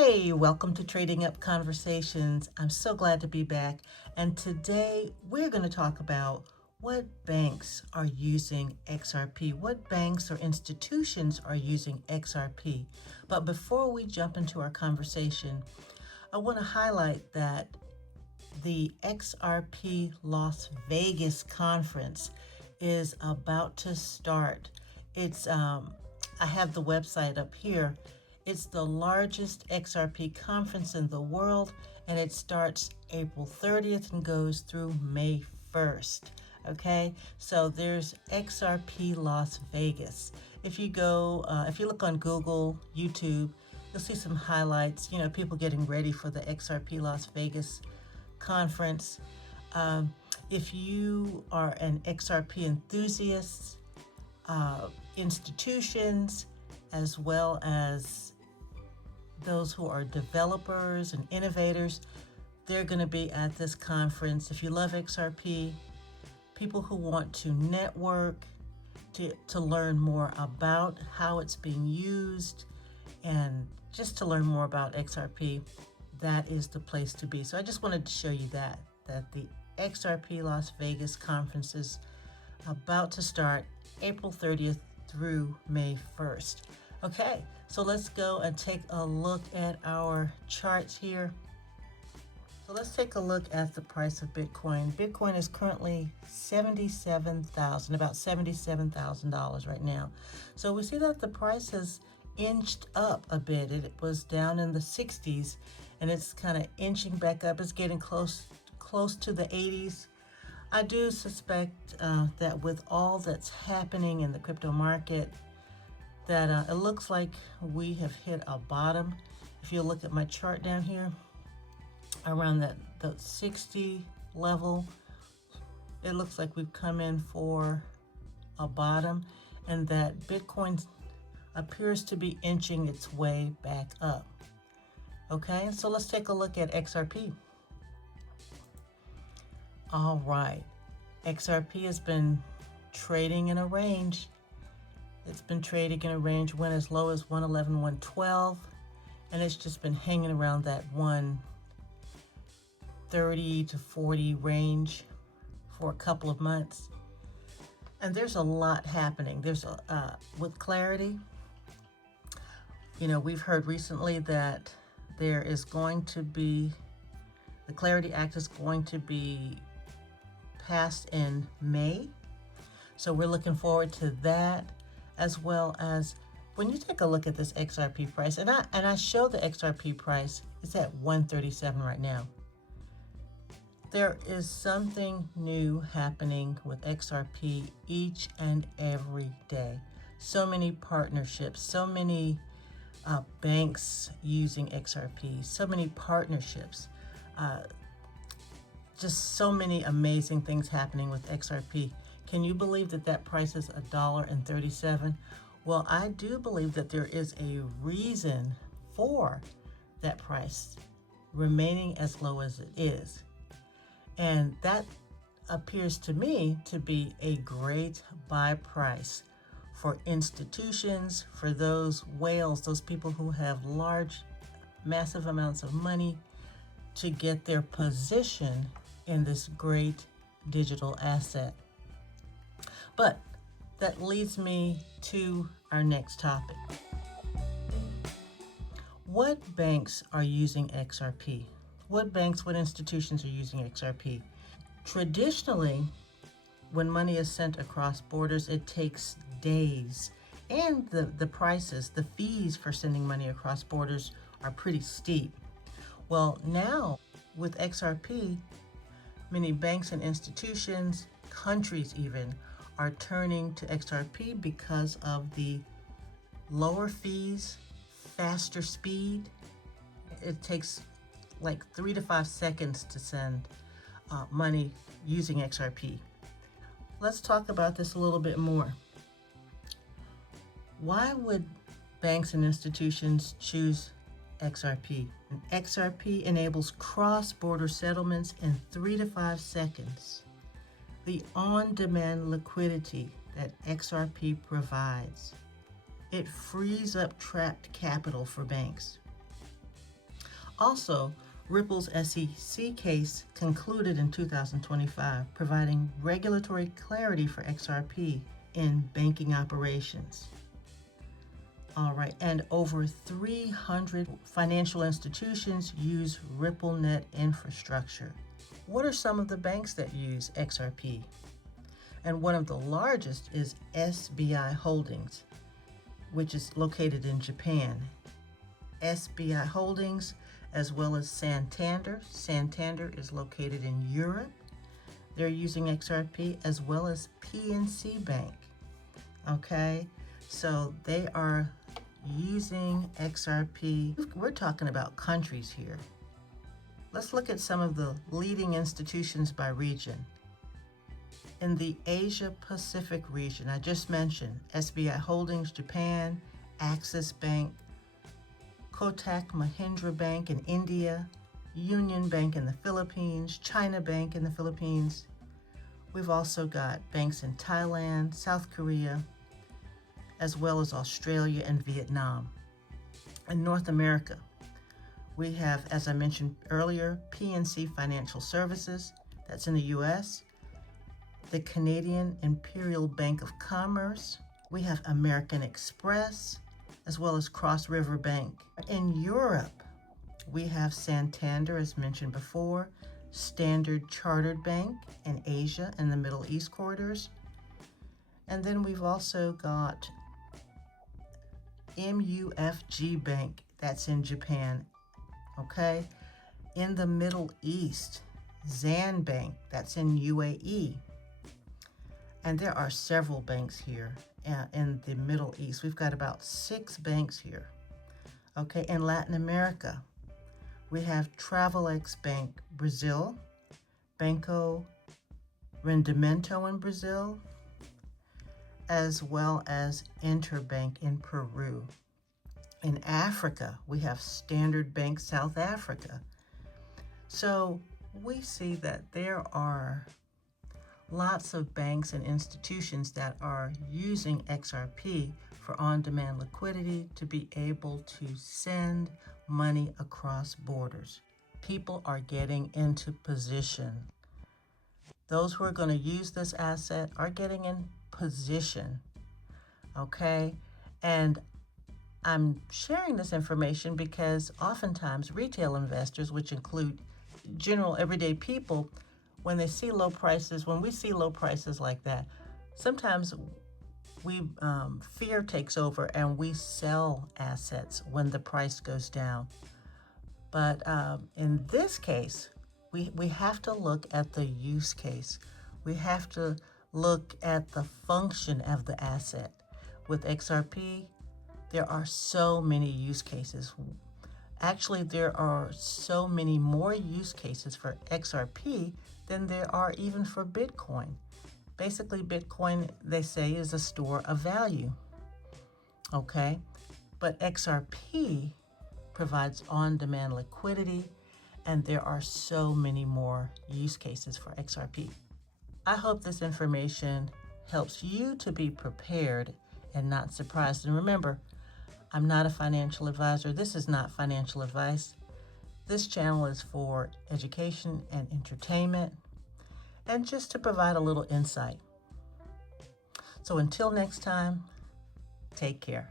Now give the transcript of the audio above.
Hey, welcome to Trading Up Conversations. I'm so glad to be back. And today we're going to talk about what banks are using XRP, what banks or institutions are using XRP. But before we jump into our conversation, I want to highlight that the XRP Las Vegas conference is about to start. I have the website up here. It's the largest XRP conference in the world, and it starts April 30th and goes through May 1st. Okay, so there's XRP Las Vegas. If you look on Google, YouTube, you'll see some highlights, people getting ready for the XRP Las Vegas conference. If you are an XRP enthusiast, institutions, as well as those who are developers and innovators, they're going to be at this conference. If you love XRP, people who want to network, to learn more about how it's being used, and just to learn more about XRP, that is the place to be. So I just wanted to show you that the XRP Las Vegas conference is about to start April 30th through May 1st. Okay, so let's go and take a look at our charts here. So let's take a look at the price of Bitcoin. Bitcoin is currently about $77,000 right now. So we see that the price has inched up a bit. It was down in the 60s, and it's kind of inching back up. It's getting close to the 80s. I do suspect that with all that's happening in the crypto market, that it looks like we have hit a bottom. If you look at my chart down here, around the 60 level, it looks like we've come in for a bottom, and that Bitcoin appears to be inching its way back up. Okay, so let's take a look at XRP. All right, XRP has been trading in a range. It's been trading in a range, went as low as 111, 112, and it's just been hanging around that 130 to 40 range for a couple of months. And there's a lot happening. With Clarity, we've heard recently that there is going to be, the Clarity Act is going to be passed in May. So we're looking forward to that, as well as when you take a look at this XRP price, and I show the XRP price, it's at 137 right now. There is something new happening with XRP each and every day. So many partnerships, so many banks using XRP, so many partnerships, just so many amazing things happening with XRP. Can you believe that price is $1.37? Well, I do believe that there is a reason for that price remaining as low as it is. And that appears to me to be a great buy price for institutions, for those whales, those people who have large, massive amounts of money to get their position in this great digital asset. But that leads me to our next topic. What banks are using XRP? What banks, what institutions are using XRP? Traditionally, when money is sent across borders, it takes days. And the prices, the fees for sending money across borders are pretty steep. Well, now with XRP, many banks and institutions, countries even, are turning to XRP because of the lower fees, faster speed. It takes like 3 to 5 seconds to send money using XRP. Let's talk about this a little bit more. Why would banks and institutions choose XRP? XRP enables cross-border settlements in 3 to 5 seconds. The on-demand liquidity that XRP provides, it frees up trapped capital for banks. Also, Ripple's SEC case concluded in 2025, providing regulatory clarity for XRP in banking operations. All right, and over 300 financial institutions use RippleNet infrastructure. What are some of the banks that use XRP? And one of the largest is SBI Holdings, which is located in Japan. SBI Holdings, as well as Santander. Santander is located in Europe. They're using XRP, as well as PNC Bank. Okay, so they are using XRP. We're talking about countries here. Let's look at some of the leading institutions by region. In the Asia Pacific region, I just mentioned SBI Holdings, Japan, Axis Bank, Kotak Mahindra Bank in India, Union Bank in the Philippines, China Bank in the Philippines. We've also got banks in Thailand, South Korea, as well as Australia and Vietnam. In North America, we have, as I mentioned earlier, PNC Financial Services, that's in the US, the Canadian Imperial Bank of Commerce. We have American Express, as well as Cross River Bank. In Europe, we have Santander, as mentioned before, Standard Chartered Bank in Asia and the Middle East corridors. And then we've also got MUFG Bank, that's in Japan, okay? In the Middle East, Zan Bank, that's in UAE. And there are several banks here in the Middle East. We've got about 6 banks here. Okay, in Latin America, we have Travelex Bank, Brazil, Banco Rendimento in Brazil, as well as Interbank in Peru. In Africa, we have Standard Bank South Africa. So we see that there are lots of banks and institutions that are using XRP for on-demand liquidity to be able to send money across borders. People are getting into position. Those who are going to use this asset are getting in position, okay? And I'm sharing this information because oftentimes retail investors, which include general everyday people, when they see low prices, when we see low prices like that, sometimes fear takes over and we sell assets when the price goes down. But in this case, we have to look at the use case. We have to look at the function of the asset. With XRP, there are so many use cases. Actually, there are so many more use cases for XRP than there are even for Bitcoin. Basically, Bitcoin, they say, is a store of value, okay? But XRP provides on-demand liquidity, and there are so many more use cases for XRP. I hope this information helps you to be prepared and not surprised. And remember, I'm not a financial advisor. This is not financial advice. This channel is for education and entertainment and just to provide a little insight. So until next time, take care.